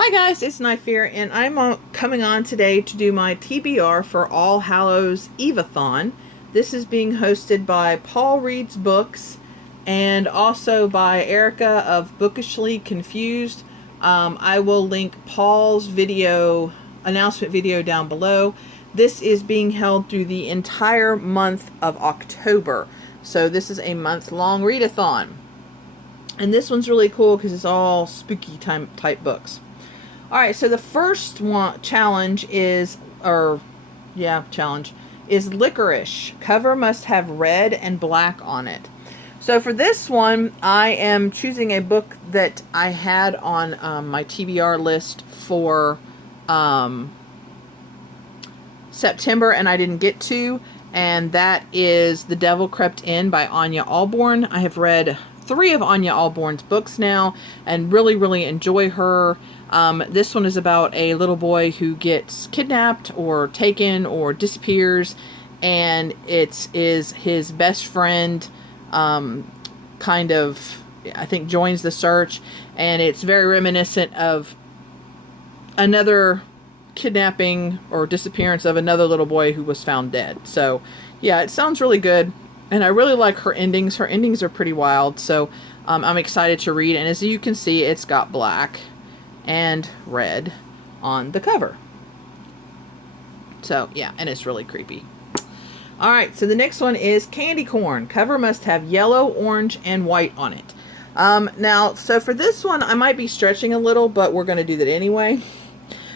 Hi guys, it's Knife here, and I'm coming on today to do my TBR for Ole Hallows Eveathon. This is being hosted by Paul Reed's Books and also by Erica of Bookishly Confused. I will link Paul's video, announcement video down below. This is being held through the entire month of October. So this is a month-long readathon. And this one's really cool because it's all spooky type books. Alright, so the first one challenge is Licorice. Cover must have red and black on it. So for this one, I am choosing a book that I had on my TBR list for September and I didn't get to, and that is The Devil Crept In by Anya Alborn. I have read 3 of Anya Alborn's books now and really enjoy her. This one is about a little boy who gets kidnapped or taken or disappears, and it is his best friend kind of, I think, joins the search, and it's very reminiscent of another kidnapping or disappearance of another little boy who was found dead. So yeah, it sounds really good, and I really like her endings. Her endings are pretty wild, so I'm excited to read. And as you can see, it's got black and red on the cover. So yeah, and it's really creepy. Alright, so the next one is Candy Corn. Cover must have yellow, orange, and white on it. Now, so for this one, I might be stretching a little, but we're going to do that anyway.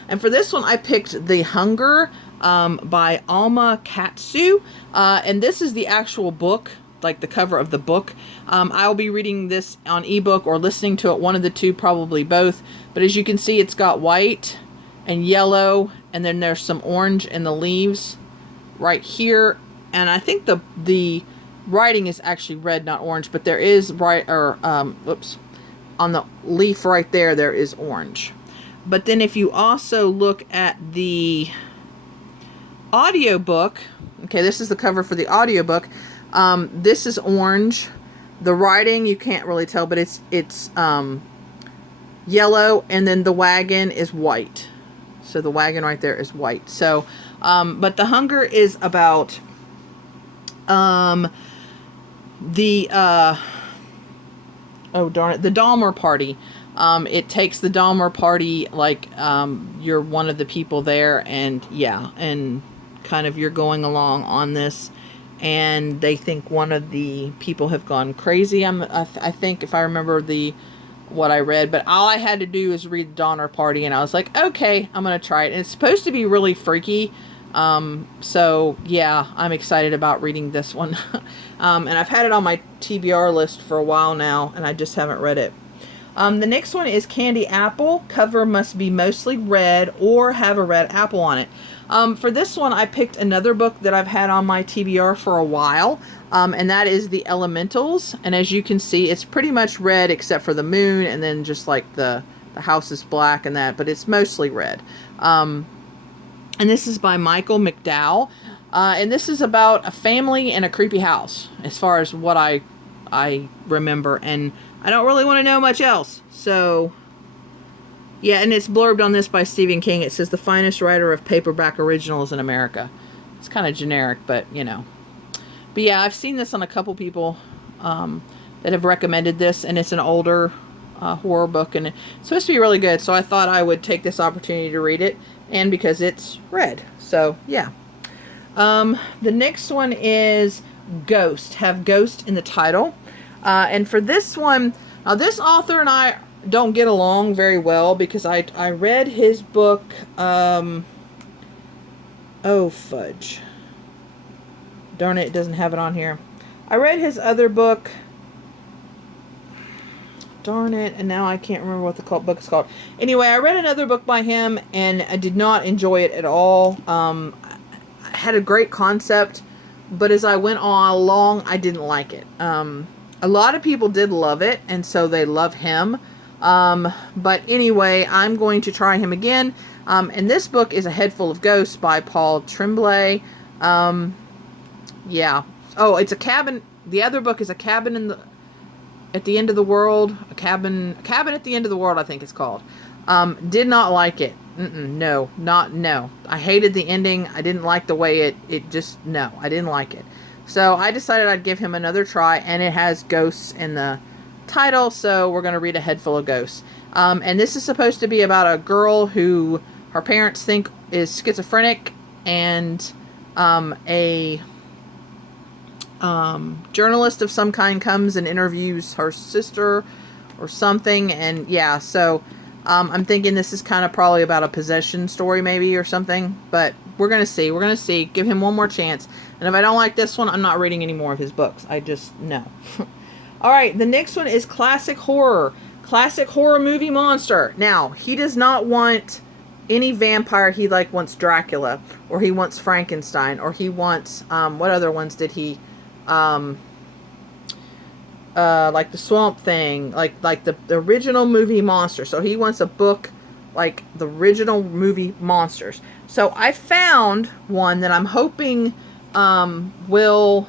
And for this one, I picked The Hunger by Alma Katsu. And this is the actual book, like the cover of the book. I'll be reading this on ebook or listening to it, one of the two, probably both. But as you can see, it's got white and yellow, and then there's some orange in the leaves right here. And I think the writing is actually red, not orange, but there is on the leaf right there, there is orange. But then if you also look at the audiobook, okay, this is the cover for the audiobook. This is orange. The writing, you can't really tell, but it's yellow, and then the wagon is white. So the wagon right there is white. So, but The Hunger is about the Dahmer party. It takes the Dahmer party like you're one of the people there, and yeah, and kind of you're going along on this, and they think one of the people have gone crazy. I think, if I remember what I read, but all I had to do is read the Donner Party, and I was like, okay, I'm gonna try it. And it's supposed to be really freaky, so yeah, I'm excited about reading this one. And I've had it on my TBR list for a while now, and I just haven't read it. The next one is Candy Apple. Cover must be mostly red or have a red apple on it. For this one, I picked another book that I've had on my TBR for a while, and that is The Elementals. And as you can see, it's pretty much red except for the moon, and then just like the house is black and that, but it's mostly red. And this is by Michael McDowell. And this is about a family in a creepy house, as far as what I remember, and I don't really want to know much else. So yeah, and it's blurbed on this by Stephen King. It says the finest writer of paperback originals in America. It's kind of generic, but you know. But yeah, I've seen this on a couple people that have recommended this, and it's an older horror book, and it's supposed to be really good. So I thought I would take this opportunity to read it, and because it's red. So yeah. The next one is Ghost. Have Ghost in the title. And for this one, now this author and I don't get along very well, because I read his book, oh fudge. Darn it, it doesn't have it on here. I read his other book. Darn it, and now I can't remember what the book is called. Anyway, I read another book by him, and I did not enjoy it at all. I had a great concept, but as I went on along, I didn't like it. A lot of people did love it, and so they love him. But anyway, I'm going to try him again. And this book is A Head Full of Ghosts by Paul Tremblay. Yeah. Oh, it's a cabin. The other book is A Cabin in the at the End of the World, a cabin at the End of the World, I think it's called. Did not like it. No. I hated the ending. I didn't like the way it just, no, I didn't like it. So I decided I'd give him another try, and it has ghosts in the title, so we're going to read A Head Full of Ghosts. And this is supposed to be about a girl who her parents think is schizophrenic, and a journalist of some kind comes and interviews her sister or something, and yeah, so I'm thinking this is kind of probably about a possession story maybe or something, but we're going to see. Give him one more chance, and if I don't like this one, I'm not reading any more of his books. I just, no. Alright, the next one is classic horror movie monster. Now, he does not want any vampire. He like wants Dracula, or he wants Frankenstein, or he wants what other ones did he like the Swamp Thing, like the original movie monster. So he wants a book like the original movie monsters. So I found one that I'm hoping will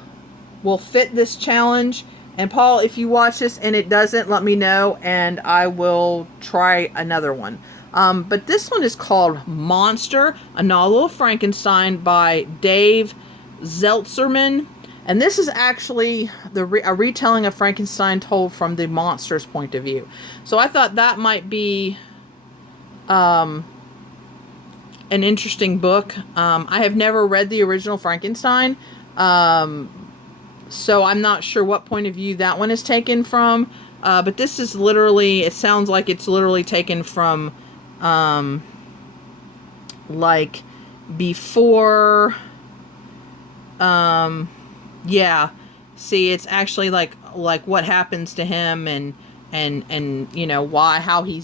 fit this challenge. And Paul, if you watch this and it doesn't, let me know and I will try another one. But this one is called Monster, a novel of Frankenstein by Dave Zeltzerman. And this is actually a retelling of Frankenstein told from the monster's point of view. So I thought that might be an interesting book. I have never read the original Frankenstein. So I'm not sure what point of view that one is taken from. But this is literally, it sounds like it's literally taken from like before, yeah, see, it's actually like what happens to him, and you know how he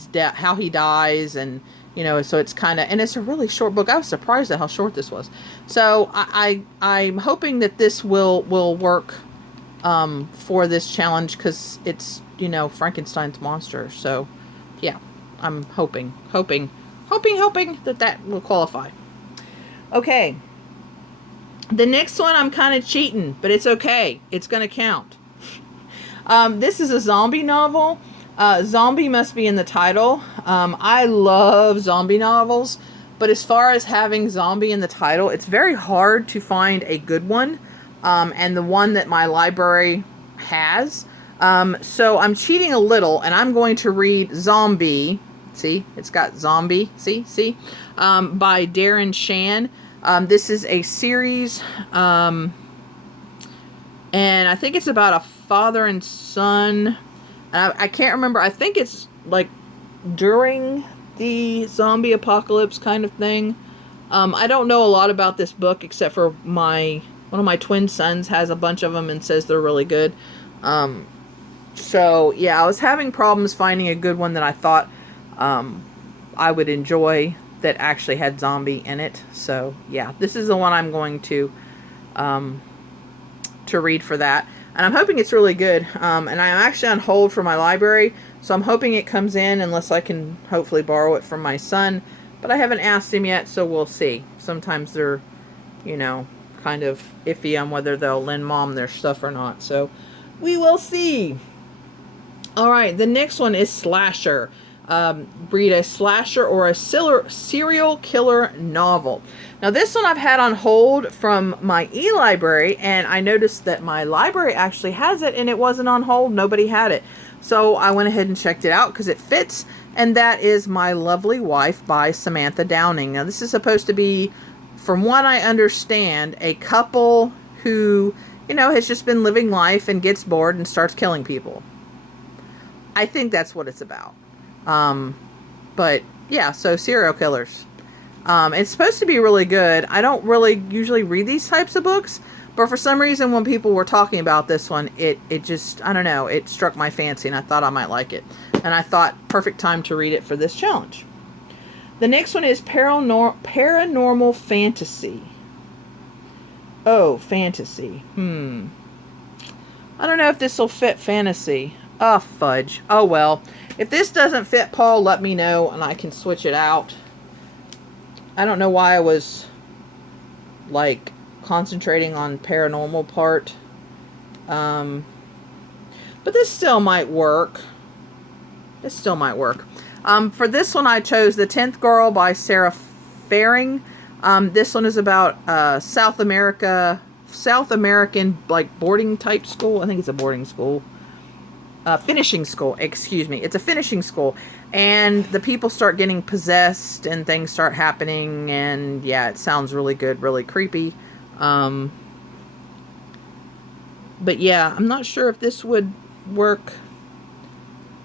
dies, and you know, so it's kind of, and it's a really short book. I was surprised at how short this was. So I'm hoping that this will work for this challenge, because it's, you know, Frankenstein's monster. So yeah, I'm hoping that will qualify. Okay. The next one, I'm kind of cheating, but it's okay. It's going to count. This is a zombie novel. Zombie must be in the title. I love zombie novels, but as far as having zombie in the title, it's very hard to find a good one. And the one that my library has. So I'm cheating a little, and I'm going to read Zombie. See, it's got zombie. See? By Darren Shan. This is a series, and I think it's about a father and son. I can't remember. I think it's like during the zombie apocalypse kind of thing. I don't know a lot about this book, except for one of my twin sons has a bunch of them and says they're really good. So yeah, I was having problems finding a good one that I thought I would enjoy, that actually had zombie in it. So yeah, this is the one I'm going to read for that, and I'm hoping it's really good. And I'm actually on hold for my library, so I'm hoping it comes in, unless I can hopefully borrow it from my son, but I haven't asked him yet, so we'll see. Sometimes they're, you know, kind of iffy on whether they'll lend mom their stuff or not, so we will see. All right, the next one is slasher. Read a slasher or a serial killer novel. Now this one I've had on hold from my e-library, and I noticed that my library actually has it, and it wasn't on hold. Nobody had it. So I went ahead and checked it out because it fits, and that is My Lovely Wife by Samantha Downing. Now this is supposed to be, from what I understand, a couple who, you know, has just been living life and gets bored and starts killing people. I think that's what it's about. But yeah, so serial killers. It's supposed to be really good. I don't really usually read these types of books, but for some reason when people were talking about this one, it just, I don't know, it struck my fancy, and I thought I might like it. And I thought, perfect time to read it for this challenge. The next one is Paranormal Fantasy. Oh, fantasy. I don't know if this will fit fantasy. Oh, fudge. Oh, well. If this doesn't fit, Paul, let me know and I can switch it out. I don't know why I was, like, concentrating on paranormal part. But this still might work. This still might work. For this one, I chose The 10th Girl by Sarah Faring. This one is about South American, like, boarding type school. I think it's a boarding school. Finishing school, excuse me. It's a finishing school. And the people start getting possessed and things start happening. And yeah, it sounds really good, really creepy. But yeah, I'm not sure if this would work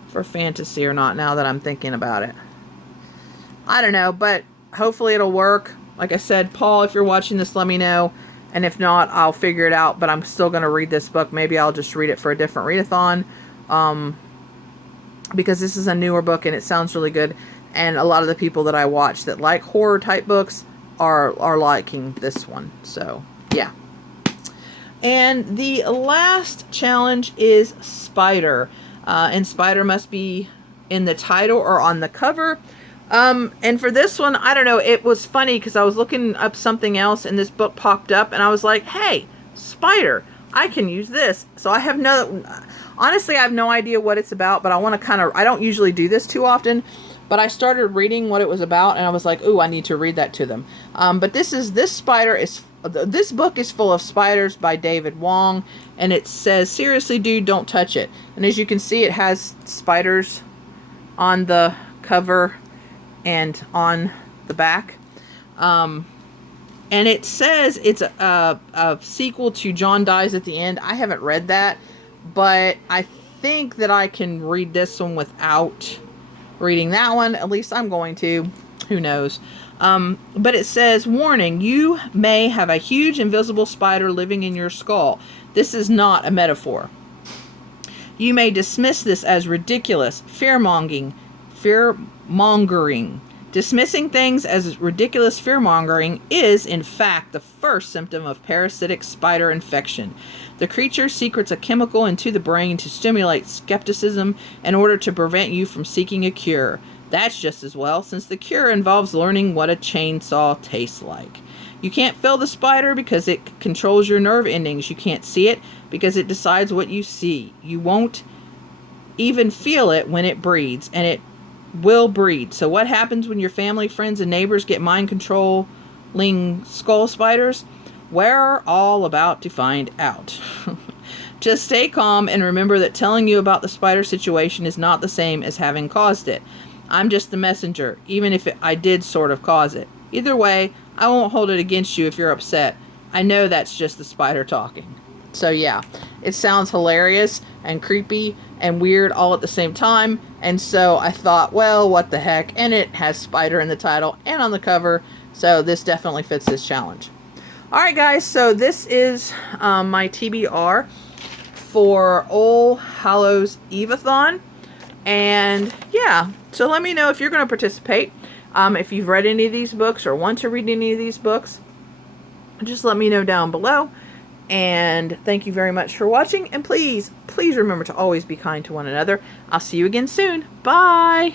for fantasy or not now that I'm thinking about it. I don't know, but hopefully it'll work. Like I said, Paul, if you're watching this, let me know. And if not, I'll figure it out. But I'm still going to read this book. Maybe I'll just read it for a different readathon. Because this is a newer book and it sounds really good. And a lot of the people that I watch that like horror type books are liking this one. So, yeah. And the last challenge is Spider. And Spider must be in the title or on the cover. And for this one, I don't know, it was funny because I was looking up something else and this book popped up and I was like, hey, Spider, I can use this. So I have honestly, I have no idea what it's about, but I want to I don't usually do this too often, but I started reading what it was about and I was like, ooh, I need to read that to them. But this book is full of spiders by David Wong, and it says, seriously, dude, don't touch it. And as you can see, it has spiders on the cover and on the back. And it says it's a sequel to John Dies at the End. I haven't read that, but I think that I can read this one without reading that one. At least I'm going to. Who knows? But it says, warning, you may have a huge invisible spider living in your skull. This is not a metaphor. You may dismiss this as ridiculous, fear-mongering. Dismissing things as ridiculous fear-mongering is, in fact, the first symptom of parasitic spider infection. The creature secretes a chemical into the brain to stimulate skepticism in order to prevent you from seeking a cure. That's just as well, since the cure involves learning what a chainsaw tastes like. You can't feel the spider because it controls your nerve endings. You can't see it because it decides what you see. You won't even feel it when it breeds, and it will breed. So what happens when your family, friends, and neighbors get mind-controlling skull spiders? We're all about to find out. Just stay calm and remember that telling you about the spider situation is not the same as having caused it. I'm just the messenger, even if I did sort of cause it. Either way, I won't hold it against you if you're upset. I know that's just the spider talking. So yeah, it sounds hilarious and creepy and weird all at the same time. And so I thought, well, what the heck? And it has spider in the title and on the cover. So this definitely fits this challenge. Alright guys, so this is my TBR for Ole Hallows Eveathon. And yeah, so let me know if you're going to participate. If you've read any of these books or want to read any of these books, just let me know down below. And thank you very much for watching. And please, please remember to always be kind to one another. I'll see you again soon. Bye!